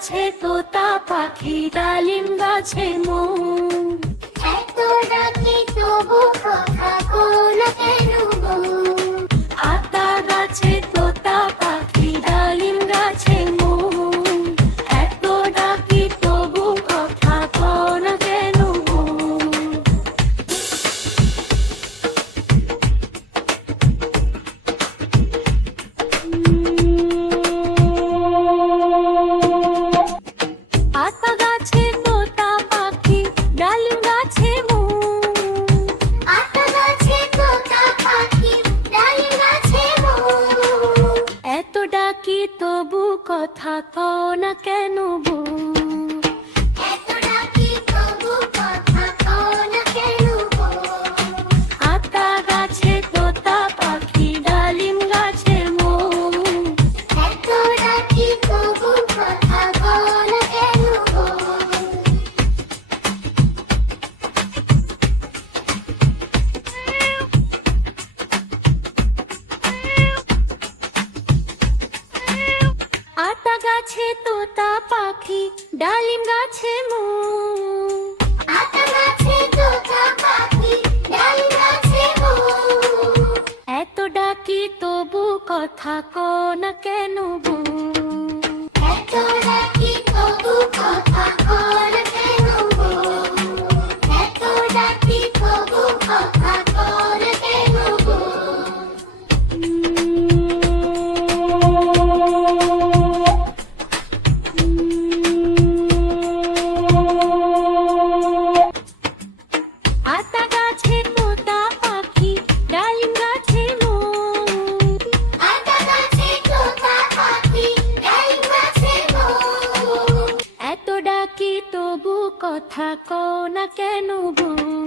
গাছে তোতা পাখি ডালিম গাছে মন তবু কথা কও না কেন বল পাখি ডালিম গাছে মু এত ডাকি তবু কথা কোন কেন বু? এত ডাকি তবু কথা তবু কথা কো না কেন বউ